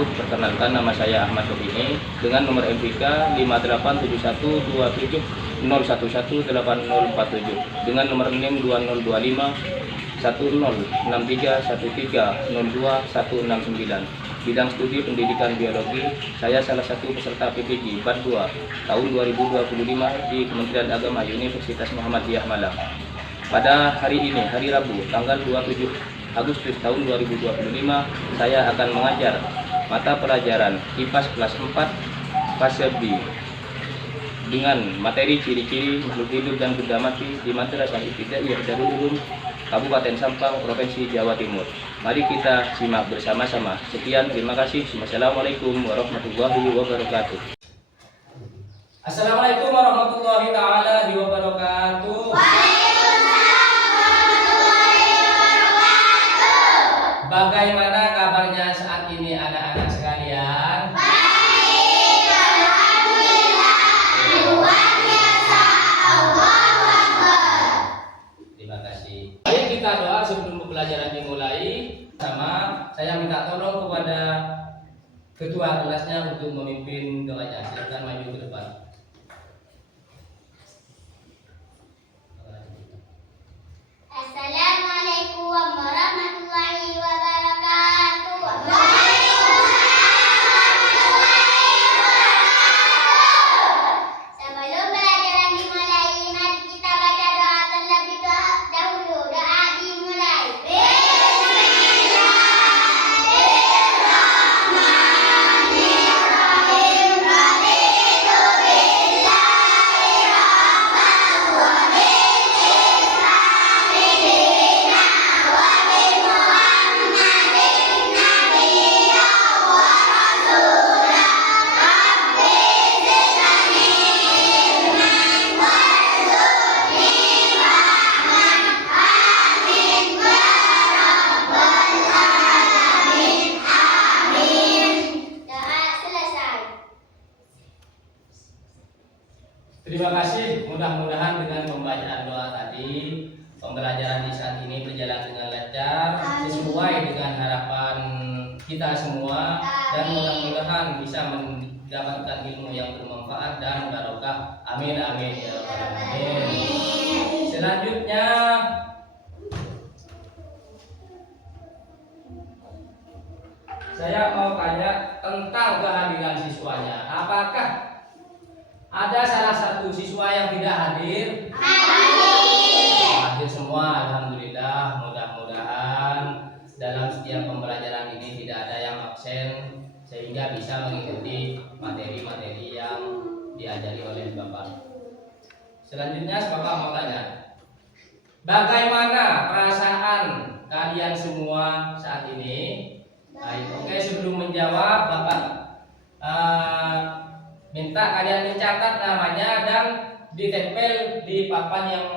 wabarakatuh. Perkenalkan, nama saya Ahmad Tobini dengan nomor NPK 587127011847 dengan nomor NIM 2025 106313021169. Bidang studi pendidikan biologi. Saya salah satu peserta PPG Part 2 tahun 2025 di Kementerian Agama Universitas Muhammadiyah Malang. Pada hari ini, hari Rabu, tanggal 27 Agustus tahun 2025, saya akan mengajar mata pelajaran IPAS kelas 4 fase B dengan materi ciri-ciri makhluk hidup dan benda mati di Madrasah Ibtidaiyah Darul Ulum Kabupaten Sampang, Provinsi Jawa Timur. Mari kita simak bersama-sama. Sekian, terima kasih. Wassalamualaikum warahmatullahi wabarakatuh. Assalamualaikum warahmatullahi taala wabarakatuh. Bagaimana kabarnya saat ini anak-anak sekalian? Baik, alhamdulillah. Luar biasa. Allahu Akbar. Terima kasih. Mari kita doa sebelum pembelajaran dimulai. Sama saya minta tolong kepada ketua kelasnya untuk memimpin doanya. Silakan maju ke depan. Assalamualaikum warahmatullahi wabarakatuh. Sebelum pelajaran dimulai, mari kita baca doa terlebih dahulu. Doa dimulai. Bismillahirrahmanirrahim. Raditu billahi rabban wa bil islami dinan wa bi Muhammadin nabiyyan wa rasulan. Rabbi zidni ilman warzuqni fahman. Amin ya rabbal alamin. Amin. Doa selesai. Terima kasih. Mudah-mudahan dengan pembacaan doa tadi pembelajaran di saat ini berjalan dengan lancar sesuai dengan harapan kita semua, dan mudah-mudahan bisa mendapatkan ilmu yang bermanfaat dan barokah. Amin amin ya rabbal alamin. Selanjutnya saya mau tanya tentang kehadiran siswanya. Apakah ada salah satu siswa yang tidak hadir? Hadir semua, alhamdulillah. Mudah-mudahan dalam setiap pembelajaran ini tidak ada yang absen, sehingga bisa mengikuti materi-materi yang diajari oleh Bapak. Selanjutnya Bapak mau tanya, bagaimana perasaan kalian semua saat ini? Baik, oke, sebelum menjawab Bapak minta kalian mencatat namanya dan ditempel di papan yang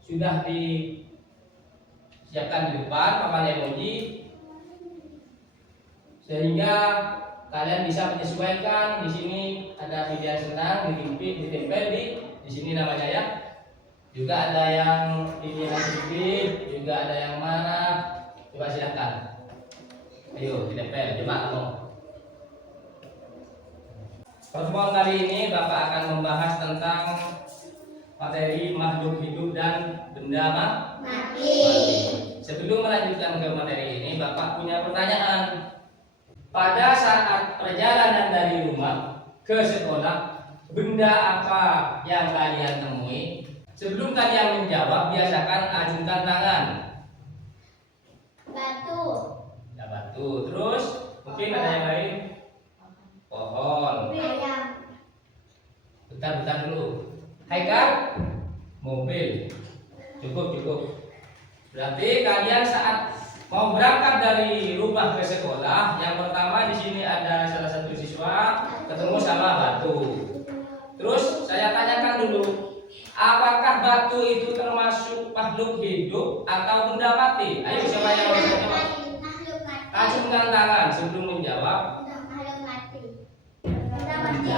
sudah disiapkan di depan, papan emoji, sehingga kalian bisa menyesuaikan. Di sini ada media senang ditempel di sini namanya ya. Juga ada yang ini sedikit, juga ada yang marah. Coba silakan. Ayo ditempel, coba kamu. Pertemuan kali ini Bapak akan membahas tentang materi makhluk hidup dan benda mati. Sebelum melanjutkan ke materi ini, Bapak punya pertanyaan. Pada saat perjalanan dari rumah ke sekolah, benda apa yang kalian temui? Sebelum kalian menjawab, biasakan ajungkan tangan. Batu. Ya, batu. Terus mungkin ada yang lain? Pohon. Ayam. Bentar dulu. Haikal, mobil. Cukup. Berarti kalian saat mau berangkat dari rumah ke sekolah, yang pertama di sini ada salah satu siswa ketemu sama batu. Terus saya tanyakan dulu, apakah batu itu termasuk makhluk hidup atau benda mati? Ayo siapa yang mau jawab? Makhluk mati. Acungkan tangan sebelum menjawab. Makhluk mati. Benda mati.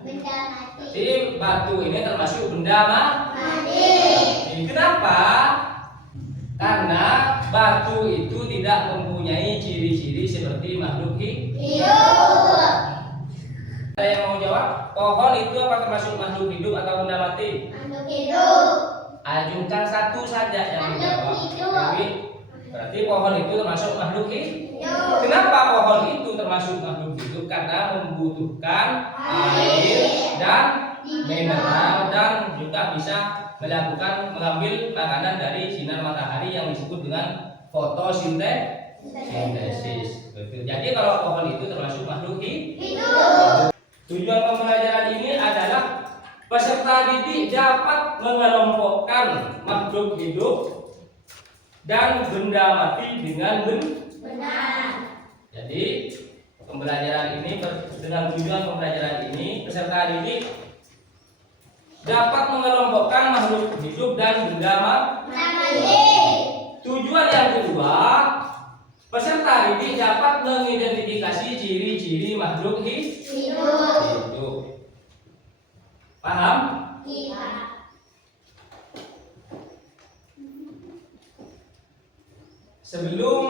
Benda mati. Jadi batu ini termasuk benda Mati. Kenapa? Karena batu itu tidak mempunyai ciri-ciri seperti makhluk hidup. jawab. Pohon itu apa termasuk makhluk hidup atau benda mati? Makhluk hidup. Ajukan satu saja yang dijawab. Makhluk hidup. Jadi, berarti pohon itu termasuk makhluk hidup. Hidup. Kenapa pohon itu termasuk makhluk hidup? Karena membutuhkan air dan mineral dan juga bisa mengambil makanan dari sinar matahari yang disebut dengan fotosintesis. Jadi kalau pohon itu termasuk makhluk hidup. Tujuan pembelajaran ini adalah peserta didik dapat mengelompokkan makhluk hidup dan benda mati dengan Benar. Jadi dengan tujuan pembelajaran ini peserta didik dapat mengelompokkan makhluk hidup dan benda mati. Tujuan yang kedua, peserta didik dapat mengidentifikasi ciri-ciri makhluk hidup. Paham? Iya. Sebelum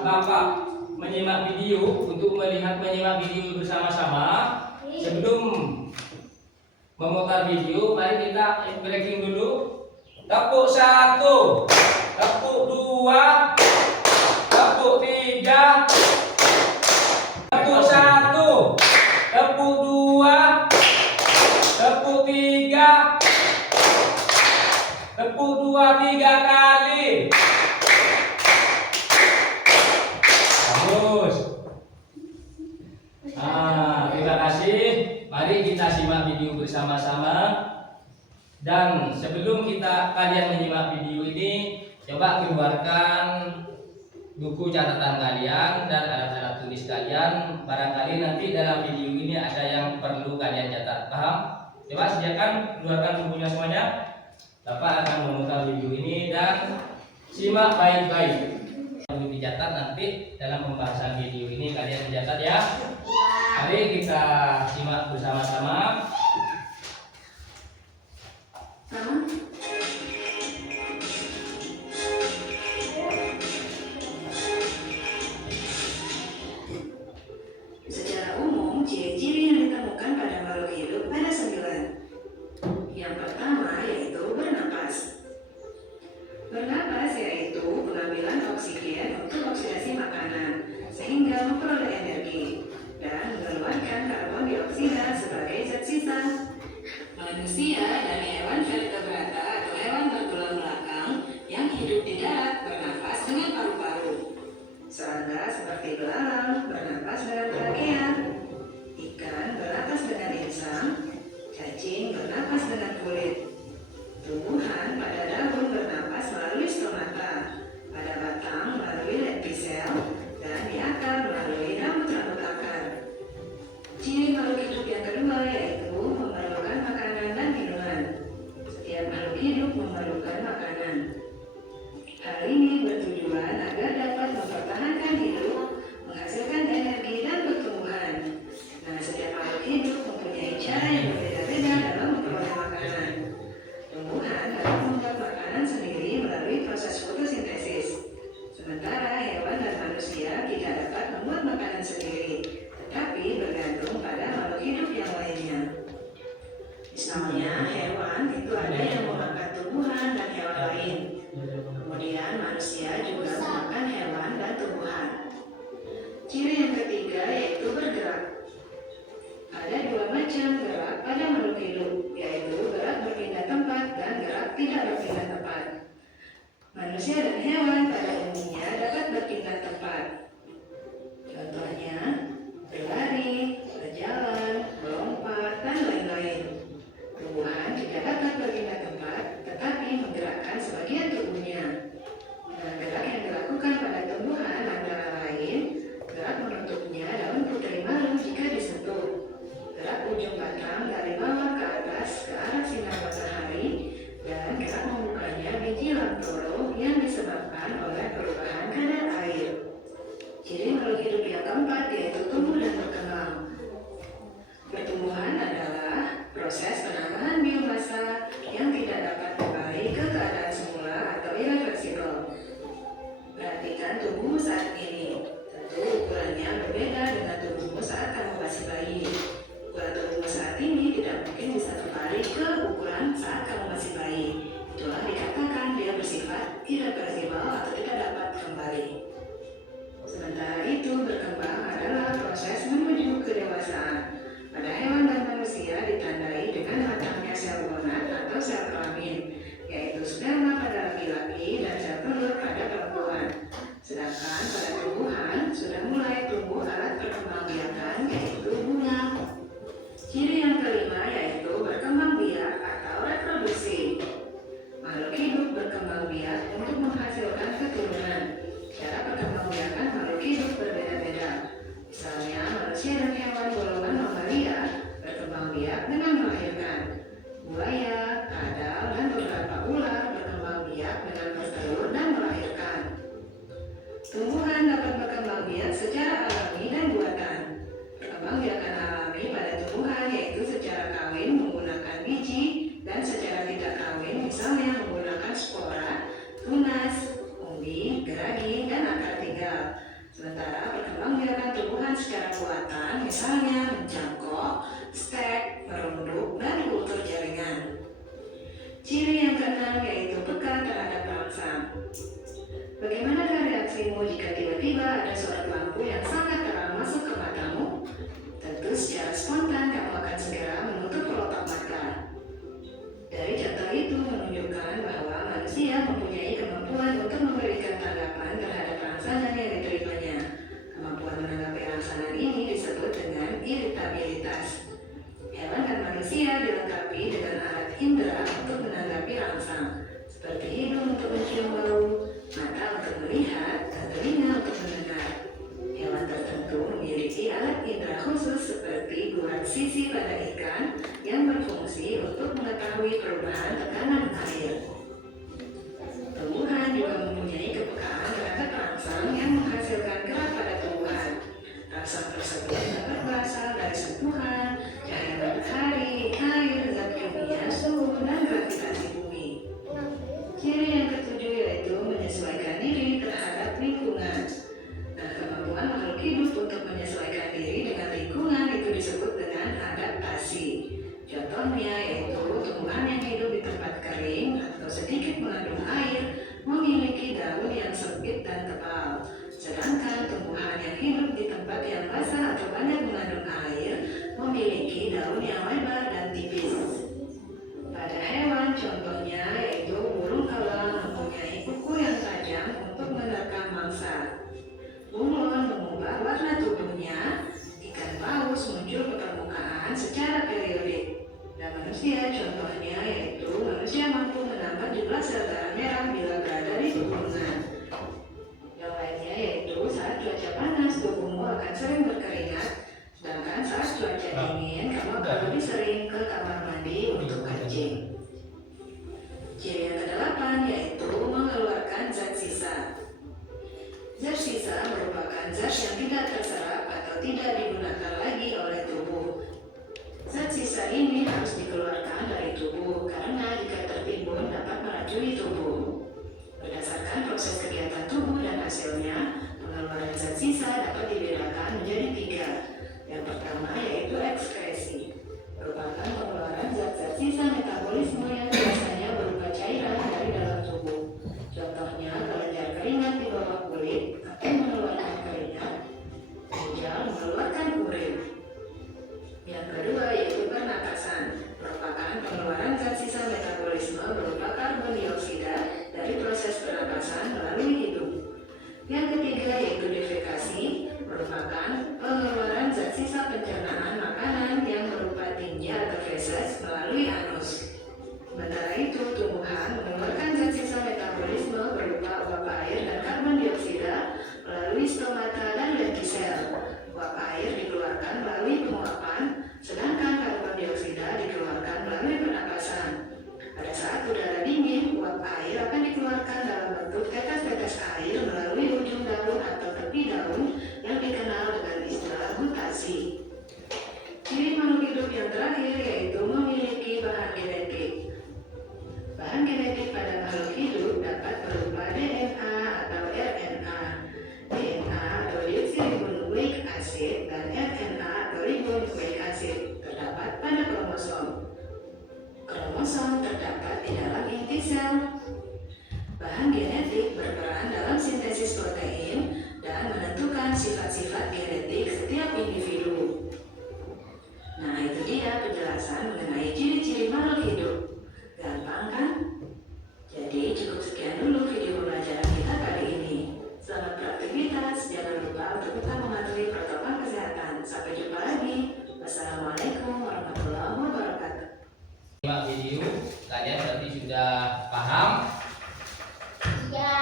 Bapak menyimak video, untuk menyimak video bersama-sama, sebelum memutar video, mari kita breaking dulu. Tepuk 1, tepuk 2, tepuk 3, tepuk 1, tepuk 2, tepuk 3, tepuk 2 3 kali. Bagus. Terima kasih. Mari kita simak video bersama-sama. Dan sebelum kalian menyimak video ini, coba keluarkan buku catatan kalian dan alat-alat tulis kalian. Barangkali nanti dalam video ini ada yang perlu kalian catat. Paham? Coba sediakan, keluarkan bukunya semuanya. Bapak akan memutar video ini dan simak baik-baik. Perlu dicatat nanti dalam pembahasan video ini kalian dicatat ya. Mari kita simak bersama-sama. Secara umum, ciri-ciri yang ditemukan pada makhluk hidup ada 9. Yang pertama yaitu bernapas. Bernapas yaitu pengambilan oksigen untuk oksidasi makanan sehingga memperoleh energi dan mengeluarkan karbon dioksida sebagai zat sisa. Manusia dan hewan vertebrata atau hewan bertulang belakang yang hidup di darat bernapas dengan paru-paru. Serangga seperti belalang bernapas dengan trakea. Ikan bernapas dengan insang. Cacing bernapas dengan kulit. Tumbuhan pada daun bernapas melalui stomata, pada batang melalui lentisel, dan di akar melalui rambut-rambut akar. Ciri makhluk hidup yang kedua yaitu memerlukan makanan dan minuman. Setiap makhluk hidup memerlukan makanan. Hal ini bertujuan agar dapat mempertahankan hidup, menghasilkan energi dan pertumbuhan. Nah, setiap makhluk hidup mempunyai cara yang berbeda-beda dalam memperoleh makanan. Tumbuhan dapat membuat makanan sendiri melalui proses fotosintesis. Sementara hewan dan manusia tidak dapat membuat makanan sendiri, tetapi bergantung pada makhluk hidup yang lainnya. Misalnya, hewan itu ada yang memakan tumbuhan dan hewan lain. Kemudian manusia juga memakan hewan dan tumbuhan. Ciri yang ketiga yaitu bergerak. Ada 2 macam gerak pada makhluk hidup, yaitu gerak berpindah tempat dan gerak tidak berpindah tempat. Manusia dan hewan pada umumnya dapat berpindah tempat. Contohnya, berlari, berjalan, melompat, dan lain-lain. Tumbuhan tidak dapat berpindah tempat, tetapi menggerakkan sebagian tubuhnya. Nah, gerak yang dilakukan pada tumbuhan antara lain, gerak menutupnya daun putri malu jika disentuh. Gerak ujung batang dari bawah ke atas ke arah sinar matahari, dan gerak membukanya biji lamtoro yang disebabkan oleh perubahan kadar air. Ciri makhluk hidup yang keempat yaitu tumbuh dan berkembang. Pertumbuhan adalah proses penambahan biomasa yang tidak dapat kembali ke keadaan semula atau irreversibel. Perhatikan tubuhmu saat ini. Tentu ukurannya berbeda dengan tubuhmu saat kamu lampu yang sangat terang masuk ke matamu, tentu secara spontan kamu akan segera menutup kelopak mata. Dari contoh itu menunjukkan bahwa manusia mempunyai kemampuan untuk memberikan tanggapan terhadap rangsangan yang diterimanya. Kemampuan menanggapi rangsangan ini disebut dengan iritabilitas. Hewan dan manusia dilengkapi dengan alat indera untuk menanggapi rangsang, seperti hidung untuk mencium bau, mata untuk melihat, dan telinga untuk mendengar. Hewan tertentu memiliki alat indera khusus seperti gurat sisi pada ikan yang berfungsi untuk mengetahui perubahan tekanan air. Tumbuhan juga mempunyai kepekaan terhadap rangsang yang menghasilkan gerak pada tumbuhan. Rangsang tersebut dapat berasal dari sentuhan, cahaya matahari, air, zat kimia, suhu, dan gravitasi bumi. Ciri yang ketujuh yaitu menyesuaikan diri terhadap lingkungan. Nah, kemampuan makhluk hidup untuk menyesuaikan diri dengan lingkungan itu disebut dengan adaptasi. Contohnya yaitu tumbuhan yang hidup di tempat kering atau sedikit mengandung air memiliki daun yang sempit dan tebal. Sedangkan tumbuhan yang hidup di tempat yang basah atau banyak mengandung air memiliki daun yang lebar dan tipis. Pada hewan contohnya yaitu burung elang mempunyai kuku yang tajam untuk menerkam mangsa. Bunglon mengubah warna tubuhnya, ikan paus muncul ke permukaan secara periodik. Dan manusia contohnya yaitu manusia mampu menambah jumlah sel darah merah bila berada di kerumunan. Yang lainnya yaitu saat cuaca panas tubuhmu akan sering berkeringat, sedangkan saat cuaca dingin kamu akan lebih sering ke kamar mandi untuk kencing. Ciri yang kedelapan yaitu mengeluarkan zat sisa. Zat sisa merupakan zat yang tidak terserap atau tidak digunakan lagi oleh tubuh. Zat sisa ini harus dikeluarkan dari tubuh karena jika tertimbun dapat meracuni tubuh. Berdasarkan proses kegiatan tubuh dan hasilnya, pengeluaran zat sisa dapat dibedakan menjadi 3. Yang pertama yaitu ekskresi, merupakan pengeluaran zat-zat sisa metabolisme yang biasanya berupa cairan dari dalam tubuh. Contohnya kelenjar keringat di bawah kulit akan mengeluarkan keringat, ginjal mengeluarkan urin. Yang kedua yaitu pernapasan, merupakan pengeluaran zat sisa metabolisme berupa karbon dioksida dari proses pernapasan melalui hidung. Yang ketiga yaitu defekasi, merupakan pengeluaran zat sisa pencernaan makanan yang berupa tinja atau feses melalui anus. Sementara itu, tumbuhan mengeluarkan zat sisa metabolisme berupa uap air dan karbon dioksida melalui stomata dan lentisel. Uap air dikeluarkan melalui penguapan, sedangkan karbon dioksida dikeluarkan melalui pernapasan. Pada saat udara dingin, uap air akan dikeluarkan dalam bentuk tetes-tetes air melalui ujung daun atau tepi daun yang dikenal dengan istilah gutasi. Ciri makhluk hidup yang terakhir yaitu memiliki bahan genetik. Bahan genetik pada makhluk hidup dapat berupa DNA atau RNA. DNA atau deoksiribonucleic acid dan RNA atau ribonucleic acid terdapat pada kromosom. Kromosom terdapat di dalam inti sel. Bahan genetik berperan dalam sintesis protein dan menentukan sifat-sifat genetik setiap individu. Nah, itu dia penjelasan mengenai ciri-ciri makhluk hidup. Gampang kan? Jadi cukup sekian dulu video pembelajaran kita kali ini. Selamat beraktivitas, jangan lupa untuk tetap mematuhi protokol kesehatan. Sampai jumpa lagi. Wassalamualaikum warahmatullahi wabarakatuh. Simak video, kalian berarti sudah paham. Ya.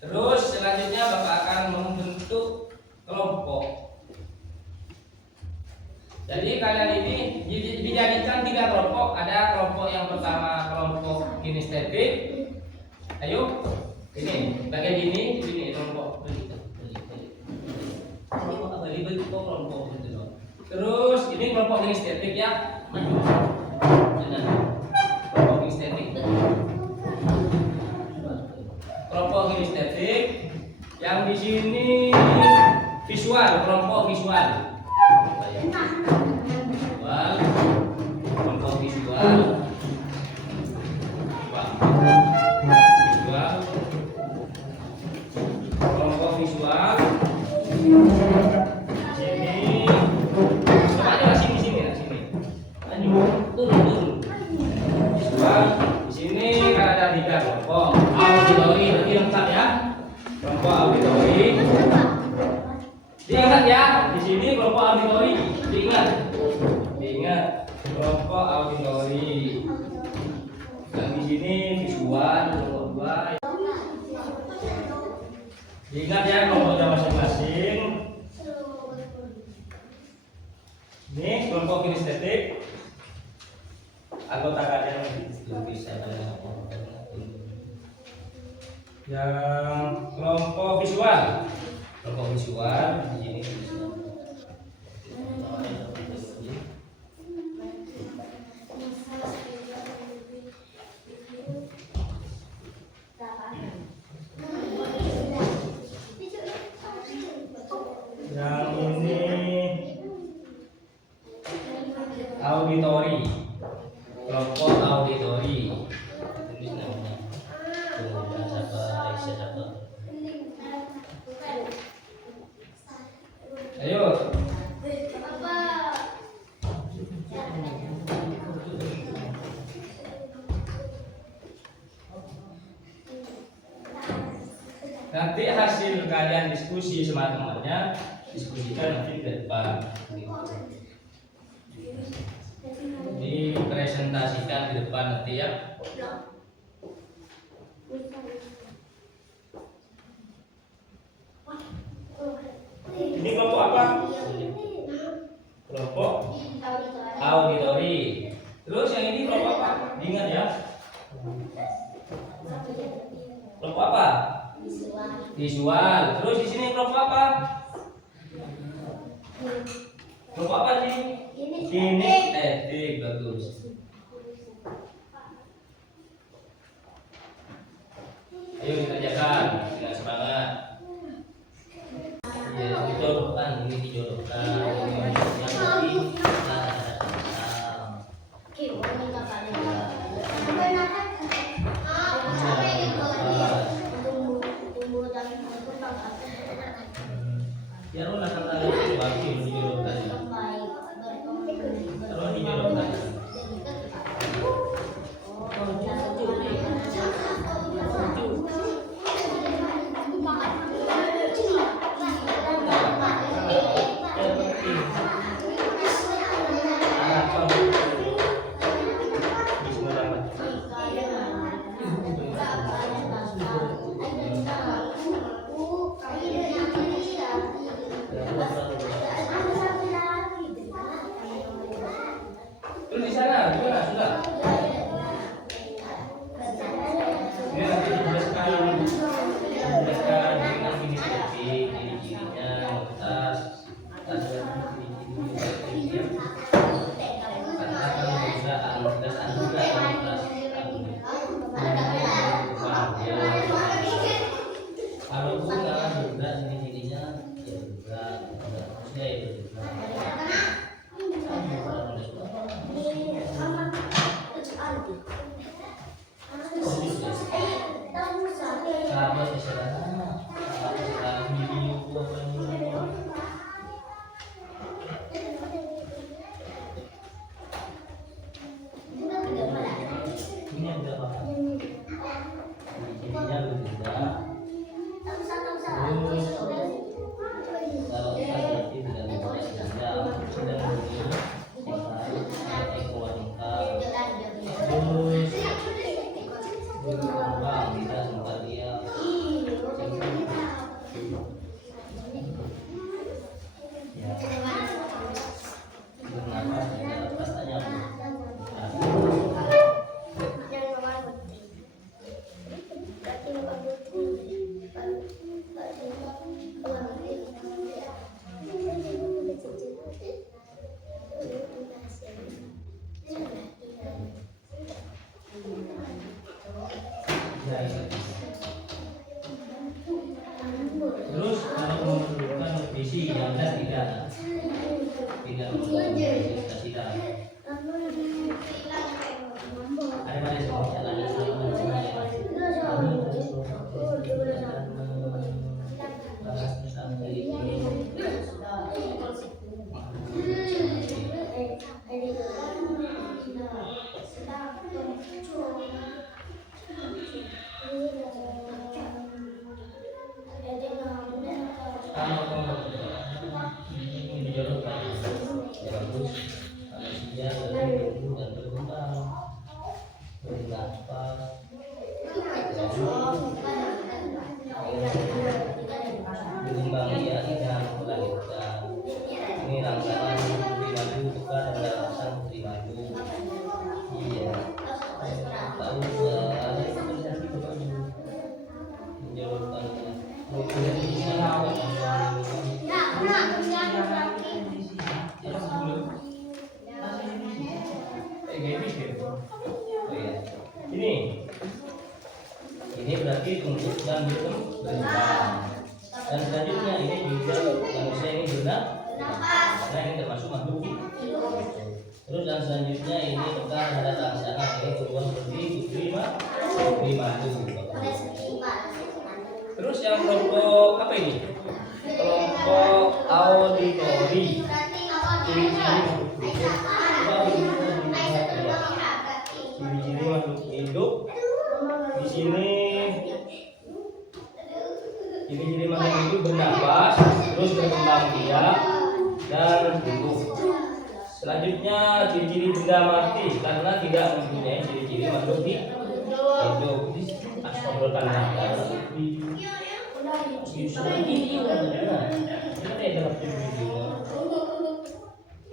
Terus selanjutnya Bapak akan membentuk kelompok. Jadi kalian ini dijadikan 3 kelompok. Ada kelompok yang pertama kelompok kinestetik. Ayo, ini bagian ini kelompok beli kelompok gitu loh. Terus ini kelompok kinestetik ya. Kelompok kinestetik. Kelompok kinestetik yang di sini visual, kelompok visual. Kelompok visual. Kelompok visual. Sini. Semuanya sini. Lanjut. Turun. Visual. Di sini kan ada 3 kelompok. Auditori berarti lengkap ya. Kelompok auditori. Diingat ya, di sini kelompok auditori. Diingat kelompok auditori. Dan di sini visual kelompok 2. Diingat ya kelompoknya masing-masing. Ini kelompok kinestetik. Anggota kalian bisa yang kelompok visual. Kelompok visual di sini. Yang ini auditori. Kelompok auditori. Tulis namanya. Kemudian siapa? Ayo. Nanti hasil kalian diskusi sama temannya, diskusikan nanti ke depan. Dipresentasikan di depan nanti ya. Ini kelompok apa? Kelompok auditori. Terus yang ini kelompok apa? Ingat ya. Kelompok apa? Visual. Terus di sini kelompok apa? Kelompok apa sih? Kinestetik. Bagus. Ayo dikerjakan dengan semangat. Ya, dijodohkan, ini dijodohkan. Ya lo nak kata itu bagi dijodohkan. Kalau dijodohkan. Terus di sana gimana sudah? Ini nanti dijelaskan dengan kinestetik, ciri-cirinya, tas, ciri-cirinya. Katakan kalau bukan juga ciri-cirinya ya juga harusnya ya juga. Terus kalau memerlukan visi yang jelas tidak tidak ada pada semua jalan bernafas, berkembang ya dalam melahirkan. Ini rangkaian putri madu, bukan ada rangkaian putri madu. Iya, tahu ada organisasi berbaju menjauhkan ini berarti tumbuh dan berkembang. Dan selanjutnya ini juga manusia ini berenang, karena ini termasuk makhluk hidup. Terus dan selanjutnya ini bekas ada rangsangan, ini tumbuhan seperti putri madu. Terus yang kelompok apa ini? Kelompok auditori. Ciri-ciri makhluk hidup. Di sini ciri-ciri makhluk hidup bernafas, terus berkembang biak dan tumbuh. Selanjutnya ciri-ciri benda mati karena tidak mempunyai ciri-ciri makhluk hidup.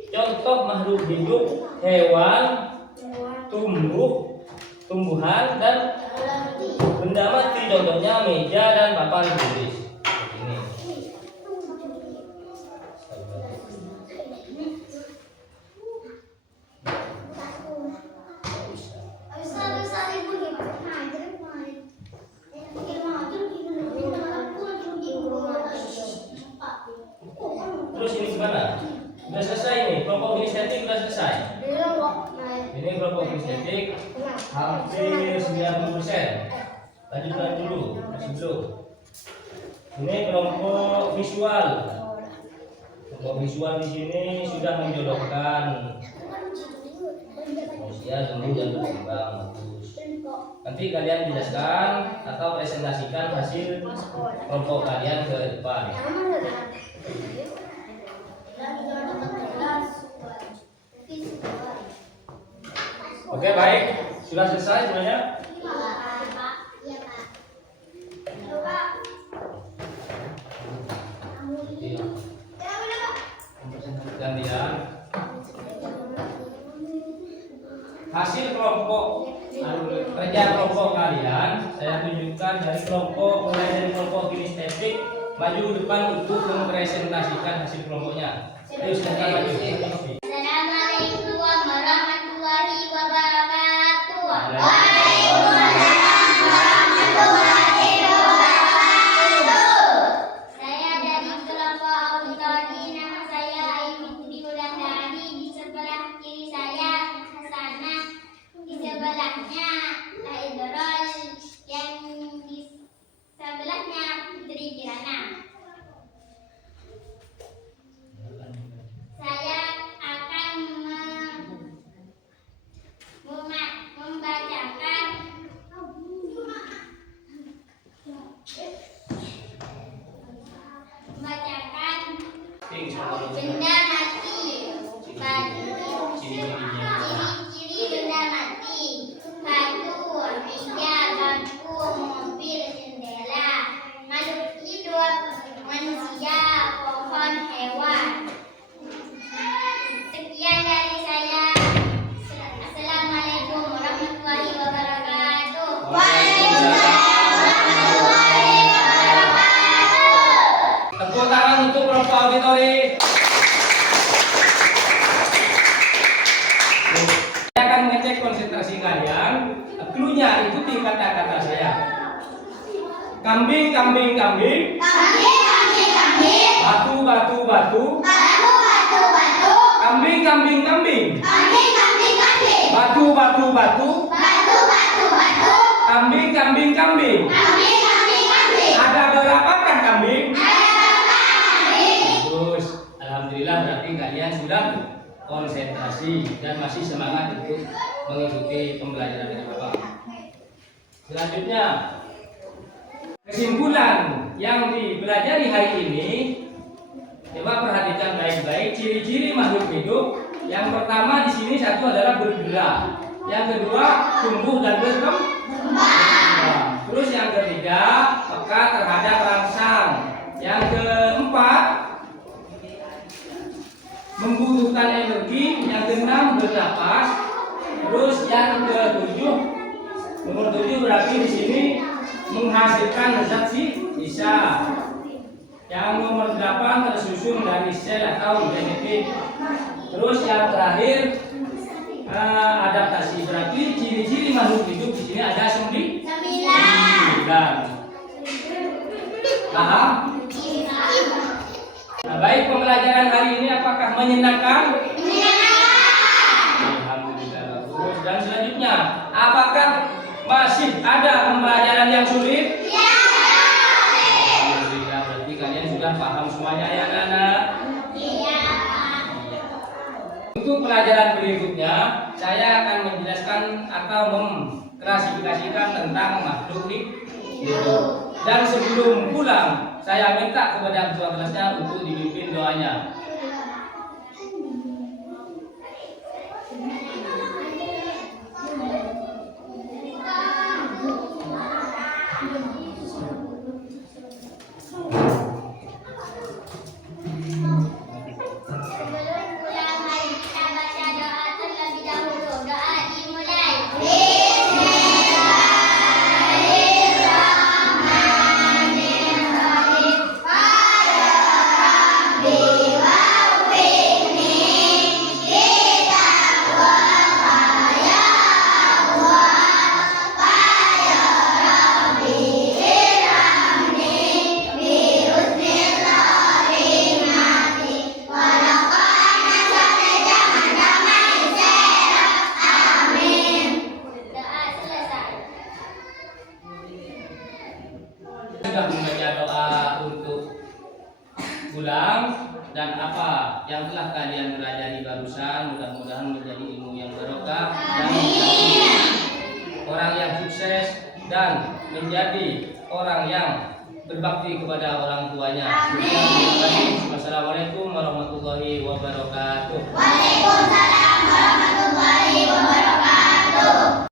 Contoh makhluk hidup: hewan, tumbuhan, dan benda mati. Contohnya meja dan papan tulis. Ini. Terus ini gimana? Sudah selesai nih, kelompok kinestetik sudah selesai. Ini kelompok kinestetik hampir 90%. Lanjutkan dulu, masih belum. Ini kelompok visual. Kelompok visual di sini sudah menjodohkan manusia tumbuh dan berkembang bagus. Nanti kalian jelaskan atau presentasikan hasil kelompok kalian ke depan. Oke, baik. Sudah selesai semuanya? Gantian. Hasil kelompok kerja kelompok kalian saya tunjukkan dari kelompok, mulai dari kelompok kinestetik maju depan untuk mempresentasikan hasil kelompoknya. Ayo silakan maju. Assalamualaikum warahmatullahi wabarakatuh. Saya dari kelompok auditori, nama saya Ayu Fitri Wulandari. Di sebelah kiri saya Hasanah, di sebelahnya Aidrol, yang di sebelahnya Putri Kirana. Saya akan membacakan benda mati. Ciri-ciri benda mati: batu, meja, bangku, mobil, jendela. Makhluk hidup: manusia, pohon, hewan. Sekian dari saya. Assalamualaikum warahmatullahi wabarakatuh. Tepuk tangan untuk kelompok auditori. Saya akan mengecek konsentrasi kalian. Cluenya ikuti kata-kata saya. Kambing, kambing, kambing. Batu, batu, batu. Kambing, kambing, kambing. Batu, batu, batu. Kambing, kambing, kambing. Ada berapa kan kambing? Terus, alhamdulillah berarti kalian sudah konsentrasi dan masih semangat untuk mengikuti pembelajaran dengan Bapak. Selanjutnya, kesimpulan yang dipelajari hari ini, coba perhatikan baik-baik ciri-ciri makhluk hidup. Yang pertama di sini satu adalah bergerak. Yang kedua, tumbuh dan berkembang. Terus yang ketiga, peka terhadap rangsang. Yang keempat, membutuhkan energi. Yang keenam, bernapas. Terus yang ketujuh, nomor 7 berarti di sini menghasilkan zat sisa. Yang nomor 8 tersusun dari sel atau genetik. Terus yang terakhir adaptasi, berarti ciri-ciri makhluk hidup di sini ada 9. Paham? Nah, baik, pembelajaran hari ini apakah menyenangkan? Alhamdulillah. Terus dan selanjutnya, apakah masih ada pembelajaran yang sulit? Alhamdulillah, berarti kalian sudah paham semuanya ya anak-anak? Untuk pelajaran berikutnya, saya akan menjelaskan atau mengklasifikasikan tentang makhluk hidup. Dan sebelum pulang, saya minta kepada ketua kelasnya untuk dipimpin doanya. Sudah membaca doa untuk pulang, dan apa yang telah kalian pelajari barusan mudah-mudahan menjadi ilmu yang barokah dan menjadi orang yang sukses dan menjadi orang yang berbakti kepada orang tuanya. Terima kasih. Wassalamualaikum warahmatullahi wabarakatuh. Waalaikumsalam.